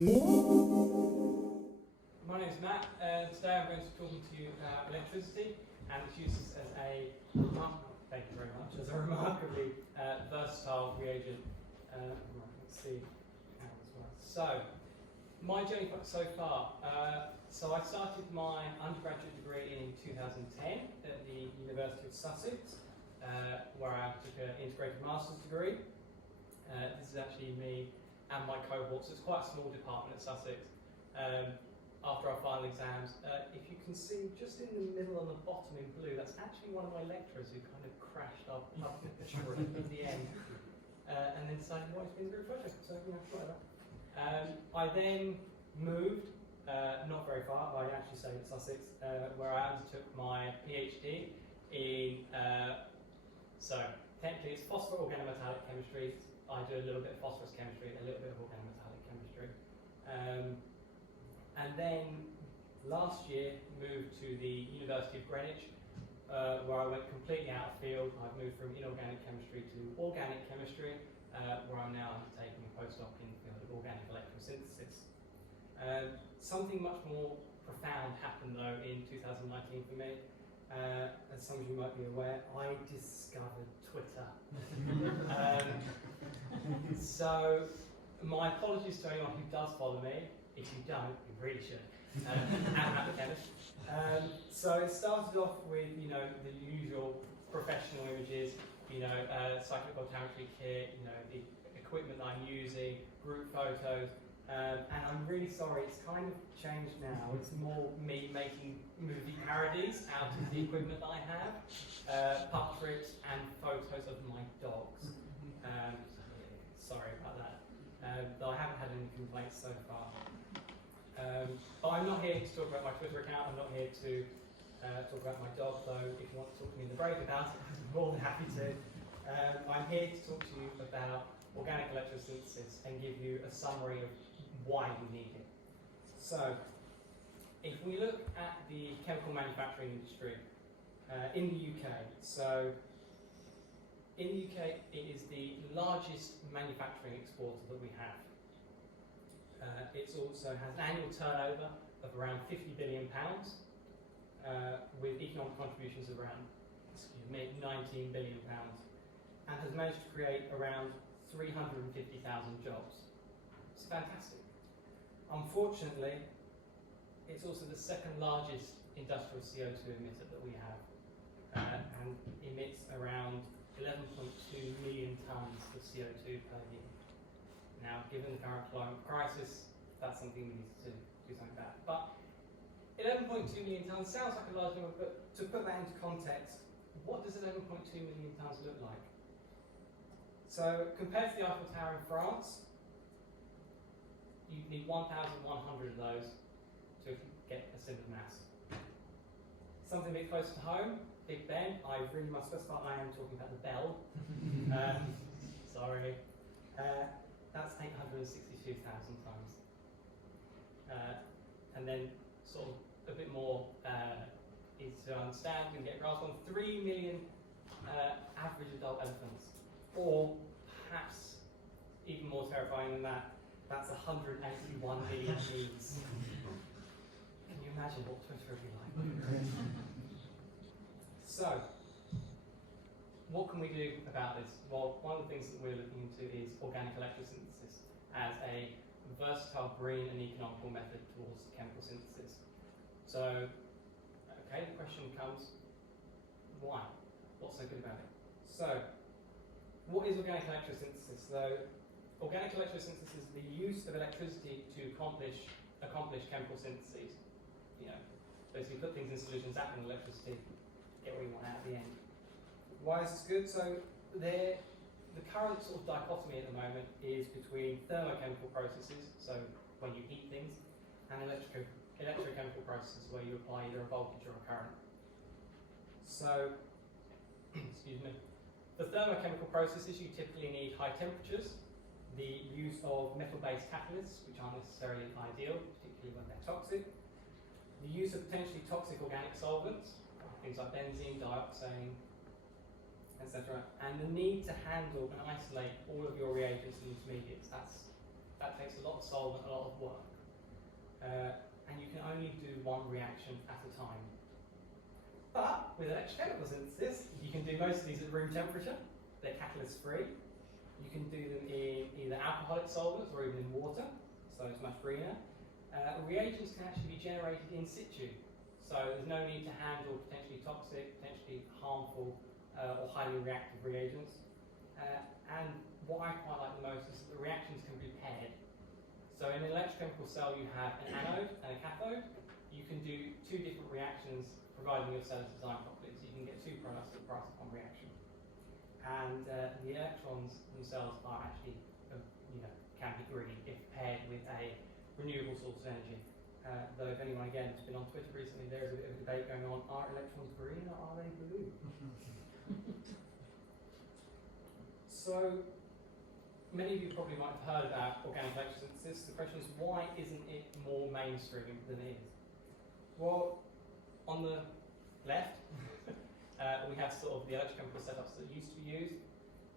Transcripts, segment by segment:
My name is Matt, and today I'm going to be talking to you about electricity and its uses as a remarkably versatile reagent. Let's see how this works. So, my journey so far. So I started my undergraduate degree in 2010 at the University of Sussex, where I took an integrated master's degree. This is actually me and my cohort, so it's quite a small department at Sussex. After our final exams, if you can see just in the middle on the bottom in blue, that's actually one of my lecturers who kind of crashed up the tree in the end, and then decided, well, it's been a great project, so whatever. I then moved, not very far, I actually stayed at Sussex, where I undertook my PhD in, so technically it's phosphor organometallic chemistry. I do a little bit of phosphorus chemistry, a little bit of organometallic chemistry. And then last year moved to the University of Greenwich, where I went completely out of field. I've moved from inorganic chemistry to organic chemistry, where I'm now undertaking a postdoc in the field of organic electrosynthesis. Something much more profound happened though in 2019 for me. As some of you might be aware, I discovered Twitter. So, my apologies to anyone who does follow me. If you don't, you really should. At the chemist. So it started off with, the usual professional images, cyclic voltammetry kit, the equipment that I'm using, group photos. And I'm really sorry, it's kind of changed now. It's more me making movie parodies out of the equipment that I have, pup trips and photos of my dogs. Sorry about that. Though I haven't had any complaints so far. But I'm not here to talk about my Twitter account. I'm not here to talk about my dog, though if you want to talk to me in the break about it, I'm more than happy to. I'm here to talk to you about organic electrosynthesis and give you a summary of why we need it. So, if we look at the chemical manufacturing industry in the UK, so in the UK it is the largest manufacturing exporter that we have. It also has an annual turnover of around £50 billion, with economic contributions of around, 19 billion pounds, and has managed to create around 350,000 jobs. It's fantastic. Unfortunately, it's also the second largest industrial CO2 emitter that we have, and emits around 11.2 million tonnes of CO2 per year. Now, given the current climate crisis, that's something we need to do something about. But 11.2 million tonnes sounds like a large number, but to put that into context, what does 11.2 million tonnes look like? So, compared to the Eiffel Tower in France, you'd need 1,100 of those to get a similar mass. Something a bit closer to home, Big Ben. I really must specify I am talking about the Bell. Sorry. That's 862,000 tonnes. And then sort of a bit more is to understand and get a grasp on 3 million average adult elephants. Or perhaps even more terrifying than that, that's 181 million bees. Can you imagine what Twitter would be like? So, what can we do about this? Well, one of the things that we're looking into is organic electrosynthesis as a versatile, green and economical method towards chemical synthesis. So, okay, the question comes, why? What's so good about it? So, what is organic electrosynthesis? So, organic electrosynthesis is the use of electricity to accomplish chemical syntheses. Basically put things in solutions, act on electricity, get what you want out at the end. Why is this good? So the current sort of dichotomy at the moment is between thermochemical processes, so when you heat things, and electrochemical processes where you apply either a voltage or a current. So, excuse me. For thermochemical processes, you typically need high temperatures, the use of metal-based catalysts, which aren't necessarily ideal, particularly when they're toxic, the use of potentially toxic organic solvents, things like benzene, dioxane, etc., and the need to handle and isolate all of your reagents and intermediates. That's that takes a lot of solvent, a lot of work. And you can only do one reaction at a time. But with electrochemical synthesis, you can do most of these at room temperature. They're catalyst free. You can do them in either alcoholic solvents or even in water, so it's much greener. Reagents can actually be generated in situ, so there's no need to handle potentially toxic, potentially harmful or highly reactive reagents. And what I quite like the most is that the reactions can be paired. So in an electrochemical cell you have an anode and a cathode. You can do two different reactions providing your cell is designed properly, so you can get two products that price upon reaction. And the electrons themselves are actually, can be green if paired with a renewable source of energy. Though if anyone again has been on Twitter recently, there is a bit of a debate going on: are electrons green or are they blue? So many of you probably might have heard about organic electrosynthesis. The question is, why isn't it more mainstream than it is? Well, on the left, we have sort of the electrochemical setups that used to be used,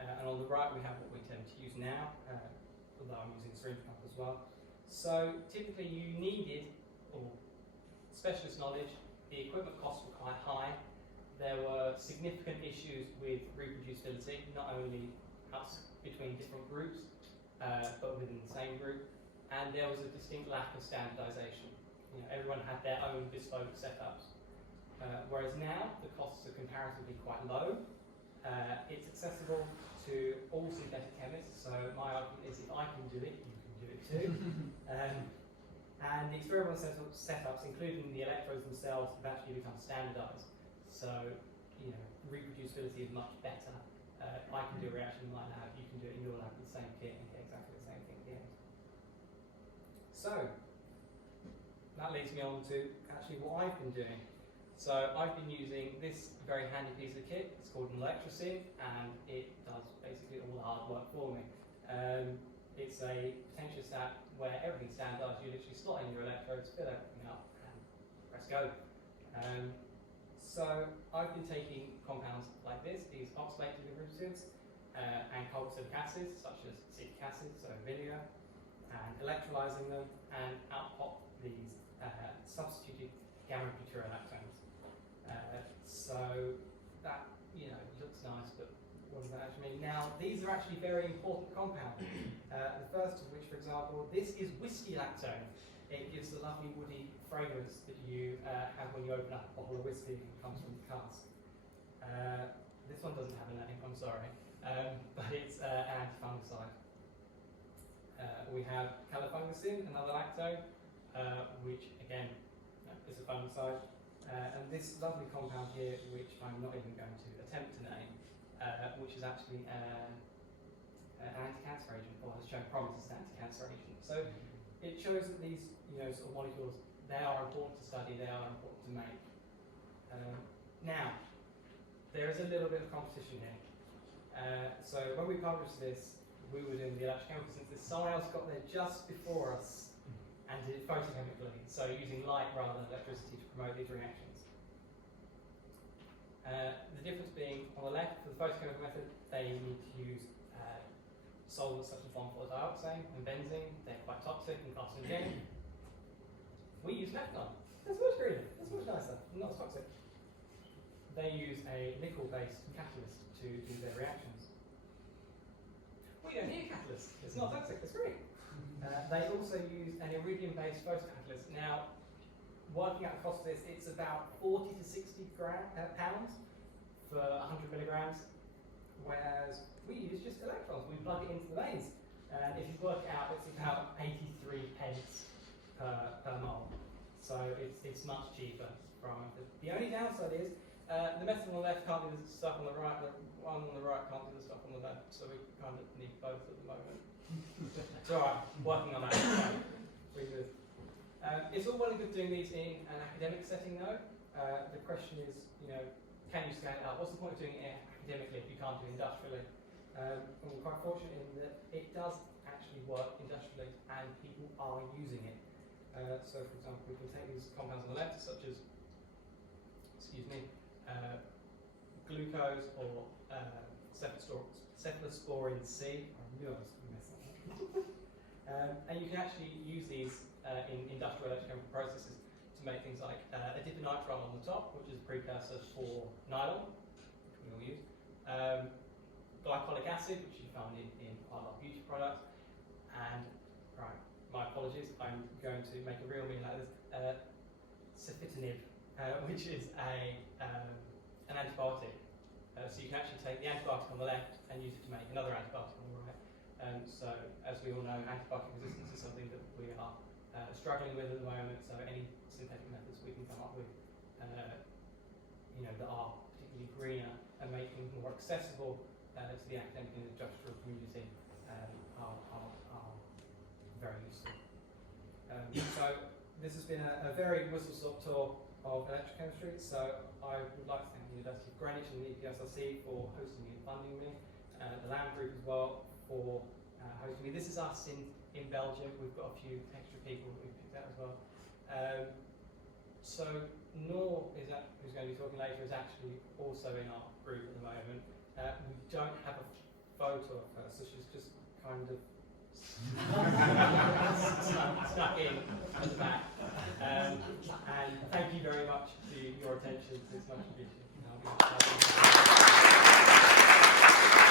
and on the right we have what we tend to use now, although I'm using syringe pump as well. So typically you needed, or specialist knowledge, the equipment costs were quite high, there were significant issues with reproducibility, not only between different groups, but within the same group, and there was a distinct lack of standardization. Everyone had their own bespoke setups. Whereas now, the costs are comparatively quite low. It's accessible to all synthetic chemists, so my argument is if I can do it, you can do it too. And the experimental setups, including the electrodes themselves, have actually become standardized. So, reproducibility is much better. I can do a reaction in my lab, you can do it in your lab with the same kit and get exactly the same thing at the end. So, that leads me on to actually what I've been doing. So I've been using this very handy piece of kit. It's called an electrosieve, and it does basically all the hard work for me. It's a potentiostat where everything's standardized. You literally slot in your electrodes, fill everything up, and press go. So I've been taking compounds like this, these oxalated derivatives, and carboxylic acids, such as citric acid, so vinegar, and electrolyzing them, and out pop these substituted gamma-butyrollactones. So that looks nice, but what does that actually mean? Now, these are actually very important compounds. The first of which, for example, this is whiskey lactone. It gives the lovely woody fragrance that you have when you open up a bottle of whiskey and it comes from the cask. This one doesn't have a name, I'm sorry, but it's an antifungicide. We have califungicin, another lactone, which again is a fungicide. And this lovely compound here, which I'm not even going to attempt to name, which is actually an anti-cancer agent, or has shown promise as an anti-cancer agent. So it shows that these sort of molecules, they are important to study, they are important to make. Now, there is a little bit of competition here. So when we published this, we were doing the electrochemical synthesis. Someone else got there just before us and did it photochemically, so using light rather than electricity to promote these reactions. The difference being, on the left, for the photochemical method, they need to use solvents such as 1,4-dioxane and benzene. They're quite toxic and carcinogenic. We use methanol. That's much greener, that's much nicer, not as toxic. They use a nickel-based catalyst to do their reactions. We don't need a catalyst, it's not toxic, it's great. They also use an iridium-based photocatalyst. Now, working out the cost of this, it's about 40 to 60 pounds for 100 milligrams, whereas we use just electrons. We plug it into the mains, and if you work it out, it's about 83 pence per mole. So it's much cheaper. The only downside is the method on the left can't do the stuff on the right. The one on the right can't do the stuff on the left. So we kind of need both at the moment. It's alright, working on that. Pretty good. It's all well and good doing these in an academic setting though. The question is, can you scale it up? What's the point of doing it academically if you can't do it industrially? And we're quite fortunate in that it does actually work industrially and people are using it. So for example, we can take these compounds on the left, such as, glucose or cephalosporin C. I knew I was going to mess that up. And you can actually use these in industrial electrochemical processes to make things like adiponitrile on the top, which is a precursor for nylon, which we all use, glycolic acid, which you find in quite a lot of beauty products, and, right, my apologies, I'm going to make a real meaning out of this, sufetinib, which is an antibiotic. So you can actually take the antibiotic on the left and use it to make another antibiotic on the right. So as we all know, antibiotic resistance is something that we are struggling with at the moment. So any synthetic methods we can come up with, that are particularly greener and make things more accessible to the academic and industrial community are very useful. So this has been a very whistle-stop tour of electrochemistry. So I would like to thank the University of Greenwich and the EPSRC for hosting me and funding me, the LAM group as well for hosting me. This is us in Belgium. We've got a few extra people that we've picked out as well. So Noor who's going to be talking later, is actually also in our group at the moment. We don't have a photo of her, so she's just kind of stuck in at the back. And thank you very much for your attention. It's much appreciated.